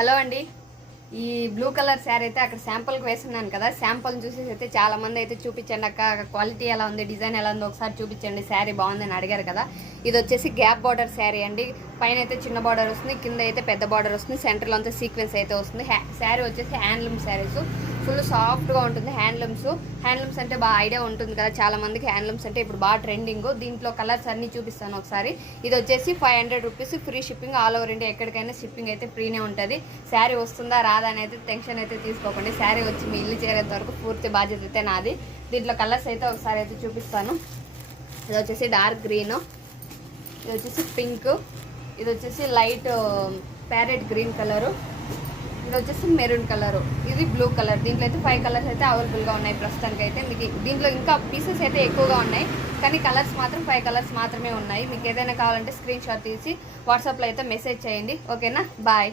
Hello అండి. ఈ blue colour sari అయితే అక్కడ శాంపుల్కి వేస్తున్నాను కదా, శాంపుల్ని చూసేసి అయితే చాలా మంది అయితే చూపించండి అక్క, క్వాలిటీ ఎలా ఉంది, డిజైన్ ఎలా ఉంది ఒకసారి చూపించండి, శారీ బాగుందని అడిగారు కదా. ఇది వచ్చేసి గ్యాప్ బార్డర్ శారీ అండి. పైన అయితే చిన్న బార్డర్ వస్తుంది, కింద అయితే పెద్ద బార్డర్ వస్తుంది, సెంటర్లో అంతా సీక్వెన్స్ అయితే వస్తుంది. శారీ వచ్చేసి హ్యాండ్లూమ్ శారీస్, ఫుల్ సాఫ్ట్గా ఉంటుంది. హ్యాండ్లూమ్స్ అంటే బాగా ఐడియా ఉంటుంది కదా చాలా మందికి. హ్యాండ్లూమ్స్ అంటే ఇప్పుడు బాగా ట్రెండింగ్. దీంట్లో కలర్స్ అన్నీ చూపిస్తాను ఒకసారి. ఇది వచ్చేసి 500 rupees, free shipping, all over India ఎక్కడికైనా షిప్పింగ్ అయితే ఫ్రీనే ఉంటుంది. శారీ వస్తుందా రాదా అనేది టెన్షన్ అయితే తీసుకోకండి. శారీ వచ్చి మీ ఇల్లు చేరేంత వరకు పూర్తి బాధ్యత అయితే నాది. దీంట్లో కలర్స్ అయితే ఒకసారి అయితే చూపిస్తాను. ఇది వచ్చేసి డార్క్ గ్రీన్, ఇది వచ్చేసి పింక్, ఇది వచ్చేసి లైట్ ప్యారెట్ గ్రీన్ కలరు, ఇది వచ్చేసి మెరూన్ కలరు, ఇది బ్లూ కలర్. దీంట్లో అయితే 5 కలర్స్ అయితే అవైలబుల్గా ఉన్నాయి ప్రస్తుతానికి అయితే. మీకు దీంట్లో ఇంకా పీసెస్ అయితే ఎక్కువగా ఉన్నాయి, కానీ కలర్స్ మాత్రం 5 కలర్స్ మాత్రమే ఉన్నాయి. మీకు ఏదైనా కావాలంటే స్క్రీన్ షాట్ తీసి వాట్సాప్లో అయితే మెసేజ్ చేయండి. ఓకేనా, బాయ్.